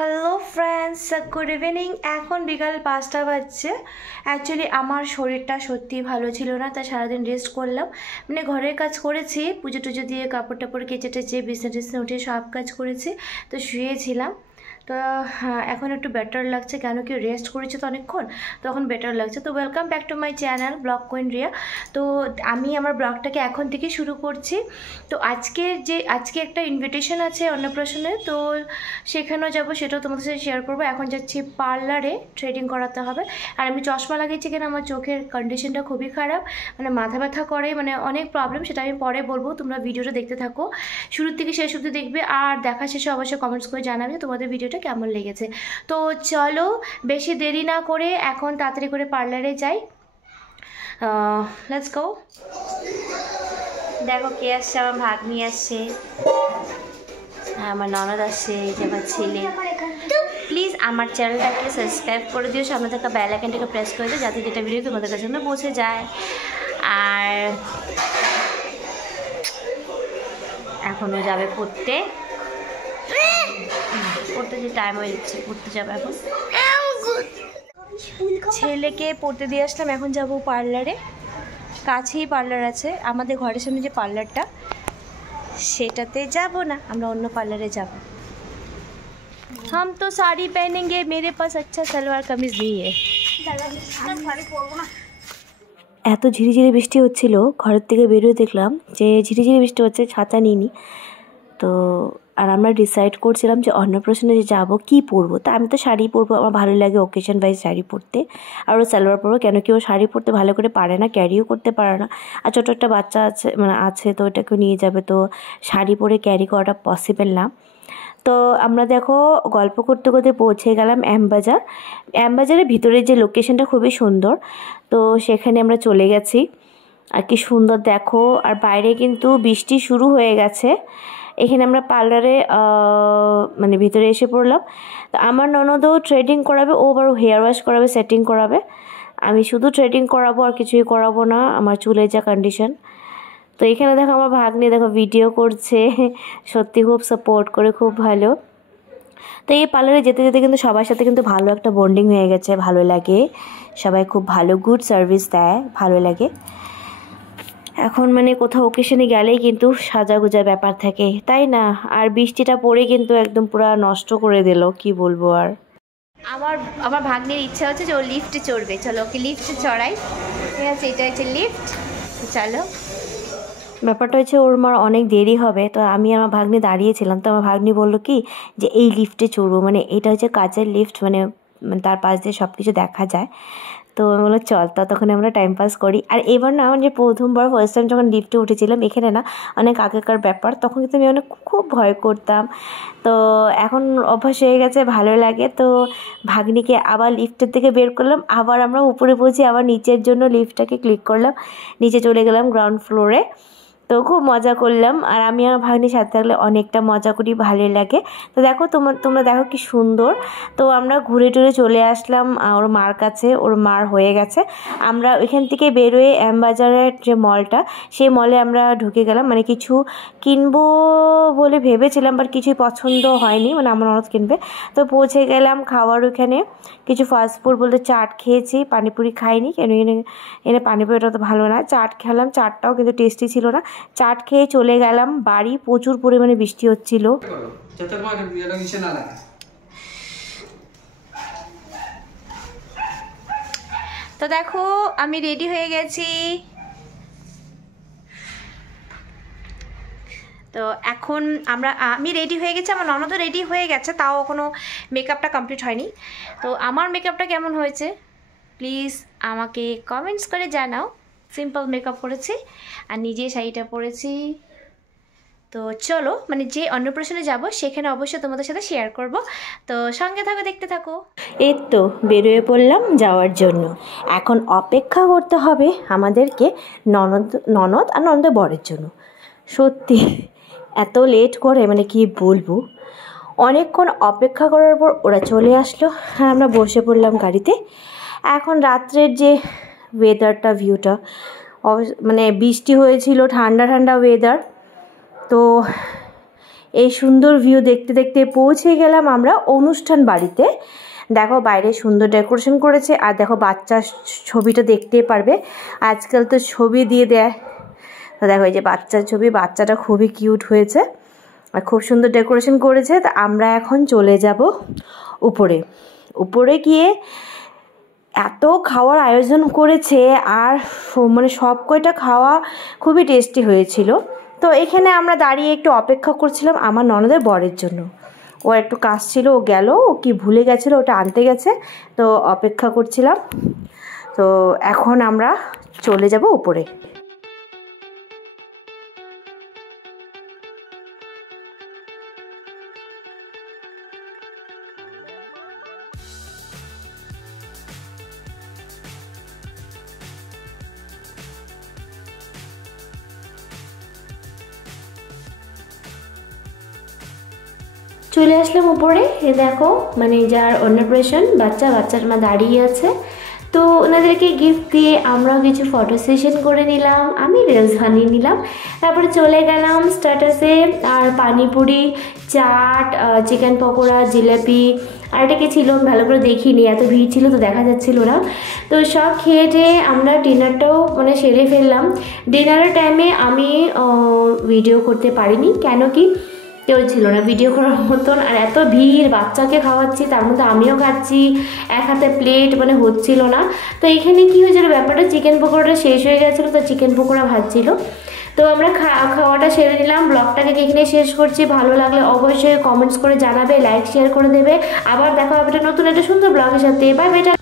Hello friends, good evening. এখন বিকাল 5টা বাজছে। অ্যাকচুয়ালি আমার শরীরটা সত্যিই ভালো ছিল না, তাই সারাদিন রেস্ট করলাম। মানে ঘরের কাজ করেছি, পুজো টুজো দিয়ে কাপড় টাপড় কেচে টেচে বিছনা টিছনা উঠে সব কাজ করেছি, তো শুয়েছিলাম। তো এখন একটু বেটার লাগছে, কেন কি রেস্ট করেছি তো অনেকক্ষণ, তখন বেটার লাগছে। তো welcome back to my channel blog queen Riya. তো আমি আমার ব্লগটাকে এখন থেকে শুরু করছি। তো আজকে একটা ইনভিটেশন আছে অন্নপ্রাশনে, তো সেখানেও যাবো, সেটাও তোমাদের সাথে শেয়ার করবো। এখন যাচ্ছি পার্লারে, থ্রেডিং করাতে হবে। আর আমি চশমা লাগিয়েছি কেন, আমার চোখের কন্ডিশনটা খুবই খারাপ, মানে মাথা ব্যথা করে, মানে অনেক প্রবলেম। সেটা আমি পরে বলবো, তোমরা ভিডিওটা দেখতে থাকো, শুরুর থেকে শেষ অবধি দেখবে। আর দেখা শেষে অবশ্যই কমেন্টস করে জানাবে তোমাদের ভিডিওটা কেমন লেগেছে। তো চলো বেশি দেরি না করে এখন তাড়াতাড়ি করে পার্লারে যাই। Let's go. দেখো কে আসছে, আমার ভাগ্নি আসছে, আমার ননদ আসছে, এই যে আমার ছেলে। প্লিজ আমার চ্যানেলটাকে সাবস্ক্রাইব করে দিও, সামনে থাকা বেল আইকনটাকে প্রেস করে দিও, যাতে যেটা ভিডিও তোমাদের কাছে পৌঁছে যায়। আর এখনও যাবে পড়তে যে টাইম হয়ে যাচ্ছে, পড়তে যাবে এখন। ছেলেকে পড়তে দিয়ে আসলাম, এখন যাব পার্লারে। কাছেই পার্লার আছে আমাদের ঘরের সামনে, যে পার্লারটা সেটাতে যাব না, আমরা অন্য পার্লারে যাব। हम तो साड़ी पहनेंगे, मेरे पास अच्छा सलवार कमीज नहीं है। এত ঝিরিঝিরি বৃষ্টি হচ্ছিল, ঘরের থেকে বেরিয়ে দেখলাম যে ঝিরিঝিরি বৃষ্টি হচ্ছে, ছাতা নিইনি তো। আর আমরা ডিসাইড করছিলাম যে অন্নপ্রাশনে যে যাবো কী পরবো। তা আমি তো শাড়ি পরবো, আমার ভালো লাগে ওকেশন ওয়াইজ শাড়ি পরতে। আর ও সালোয়ার পরবো, কেন কি ও শাড়ি পরতে ভালো করে পারে না, ক্যারিও করতে পারে না। আর ছোটো একটা বাচ্চা আছে তো ওটাকে নিয়ে যাবে, তো শাড়ি পরে ক্যারি করাটা পসিবল না। তো আমরা দেখো গল্প করতে করতে পৌঁছে গেলাম অ্যামবাজার। অ্যামবাজারের ভিতরে যে লোকেশনটা খুবই সুন্দর, তো সেখানে আমরা চলে গেছি। আর কি সুন্দর দেখো, আর বাইরে কিন্তু বৃষ্টি শুরু হয়ে গেছে। এখানে আমরা পার্লারে মানে ভিতরে এসে পড়লাম। তো আমার ননদও থ্রেডিং করাবে, ও আবার হেয়ার ওয়াশ করাবে, সেটিং করাবে। আমি শুধু থ্রেডিং করাবো, আর কিছুই করাবো না, আমার চুলের যা কন্ডিশন। তো এখানে দেখো আমার ভাগ্নি দেখো ভিডিও করছে, সত্যি খুব সাপোর্ট করে, খুব ভালো। তো এই পার্লারে যেতে যেতে কিন্তু সবার সাথে কিন্তু ভালো একটা বন্ডিং হয়ে গেছে, ভালো লাগে, সবাই খুব ভালো গুড সার্ভিস দেয়, ভালো লাগে। এখন মানে কোথাও ওকেশনে গেলেই কিন্তু সাজাগুজার ব্যাপার থাকে, তাই না? আর বৃষ্টিটা পড়ে কিন্তু একদম পুরো নষ্ট করে দিল, কি বলবো আর। আমার ভাগ্নির ইচ্ছা হচ্ছে যে ও লিফটে চড়বে, চলো ওকে লিফটে চড়াই। ঠিক আছে, এটা হচ্ছে লিফট, চলো। ব্যাপারটা হচ্ছে ওর মার অনেক দেরি হবে, তো আমি আমার ভাগ্নি দাঁড়িয়েছিলাম, তো আমার ভাগ্নি বললো কি যে এই লিফটে চড়বো, মানে এটা হচ্ছে কাচের লিফট, মানে তার পাশ দিয়ে সব কিছু দেখা যায়। তো আমি বললাম চল, তখন আমরা টাইম পাস করি। আর এবার না, আমার যে প্রথমবার ফার্স্ট টাইম যখন লিফটে উঠেছিলাম, এখানে না অনেক আগেকার ব্যাপার, তখন কিন্তু আমি অনেক খুব ভয় করতাম। তো এখন অভ্যাস হয়ে গেছে, ভালো লাগে। তো ভাগ্নিকে আবার লিফটের থেকে বের করলাম, আবার আমরা উপরে পৌঁছে আবার নিচের জন্য লিফটটাকে ক্লিক করলাম, নিচে চলে গেলাম গ্রাউন্ড ফ্লোরে। তো খুব মজা করলাম, আর আমি আমার ভাগ্নির সাথে থাকলে অনেকটা মজা করি, ভালোই লাগে। তো দেখো তোমরা দেখো কি সুন্দর। তো আমরা ঘুরে টুরে চলে আসলাম ওর মার কাছে, ওর মার হয়ে গেছে। আমরা ওইখান থেকে বেরোয় অ্যামবাজারের যে মলটা, সেই মলে আমরা ঢুকে গেলাম, মানে কিছু কিনবো বলে ভেবেছিলাম, বাট কিছুই পছন্দ হয়নি, মানে আমার ননদ কিনবে। তো পৌঁছে গেলাম খাওয়ার ওইখানে, কিছু ফাস্টফুড বলতে চাট খেয়েছি, পানিপুরি খাইনি, কেন এনে পানিপুরিটা তো ভালো না। চাট খেলাম, চাটটাও কিন্তু টেস্টি ছিল না। চাট খেয়ে চলে গেলাম বাড়ি, প্রচুর পরিমাণে বৃষ্টি হচ্ছিল। তো দেখো আমি রেডি হয়ে গেছি। তো এখন আমি রেডি হয়ে গেছি, আমার ননদও রেডি হয়ে গেছে, তাও এখনও মেকআপটা কমপ্লিট হয়নি। তো আমার মেকআপটা কেমন হয়েছে প্লিজ আমাকে কমেন্টস করে জানাও। সিম্পল মেকআপ করেছি আর নিজে শাড়িটা পরেছি। তো চলো, মানে যে অন্নপ্রাশনে যাব সেখানে অবশ্যই তোমাদের সাথে শেয়ার করব, তো সঙ্গে থাকো, দেখতে থাকো। এই তো বেরিয়ে পড়লাম যাওয়ার জন্য। এখন অপেক্ষা করতে হবে আমাদেরকে ননদ আর ননদের বরের জন্য। সত্যি এত লেট করে, মানে কি বলবো, অনেকক্ষণ অপেক্ষা করার পর ওরা চলে আসলো, আর আমরা বসে পড়লাম গাড়িতে। এখন রাত্রের যে ওয়েদারটা, ভিউটা, মানে বৃষ্টি হয়েছিল, ঠান্ডা ঠান্ডা ওয়েদার। তো এই সুন্দর ভিউ দেখতে দেখতে পৌঁছে গেলাম আমরা অনুষ্ঠান বাড়িতে। দেখো বাইরে সুন্দর ডেকোরেশন করেছে, আর দেখো বাচ্চার ছবিটা দেখতেই পারবে, আজকাল তো ছবি দিয়ে দেয়। তো দেখো এই যে বাচ্চার ছবি, বাচ্চাটা খুবই কিউট হয়েছে আর খুব সুন্দর ডেকোরেশন করেছে। তা আমরা এখন চলে যাব উপরে। উপরে গিয়ে এত খাওয়ার আয়োজন করেছে, আর মানে সব কয়টা খাওয়া খুবই টেস্টি হয়েছিল। তো এখানে আমরা দাঁড়িয়ে একটু অপেক্ষা করছিলাম আমার ননদের বরের জন্য। ও একটু কাজ ছিল, ও গেল, ও কি ভুলে গেছিলো, ওটা আনতে গেছে, তো অপেক্ষা করছিলাম। তো এখন আমরা চলে যাব উপরে। চলে আসলাম উপরে। এ দেখো মানে যার অন্নপ্রাশন বাচ্চার মা দাঁড়িয়ে আছে, তো ওনাদেরকে গিফট দিয়ে আমরাও কিছু ফটো সেশন করে নিলাম, আমি রিলস বানিয়ে নিলাম। তারপরে চলে গেলাম স্টার্টাসে, আর পানিপুরি, চাট, চিকেন পকোড়া, জিলাপি, আর এটা কি ছিল ভালো করে দেখিনি, এত ভিড় ছিল তো দেখা যাচ্ছিল না। তো সব খেয়ে টেয়ে আমরা ডিনারটাও মানে সেরে ফেললাম। ডিনারের টাইমে আমি ভিডিও করতে পারিনি, কেন কি কেউ ছিল না ভিডিও করার মতন, আর এত ভিড়, বাচ্চাকে খাওয়াচ্ছি তার মধ্যে আমিও খাচ্ছি, এক হাতে প্লেট মানে হচ্ছিল না। তো এখানে কী হয়েছিল ব্যাপারটা, চিকেন পকোড়াটা শেষ হয়ে গেছিলো, তো চিকেন পকোড়া ভাজছিল। তো আমরা খাওয়াটা সেরে নিলাম। ব্লগটাকে এখানে শেষ করছি। ভালো লাগলে অবশ্যই কমেন্টস করে জানাবে, লাইক শেয়ার করে দেবে। আবার দেখা হবে নতুন একটা সুন্দর ব্লগের সাথে। Bye bye.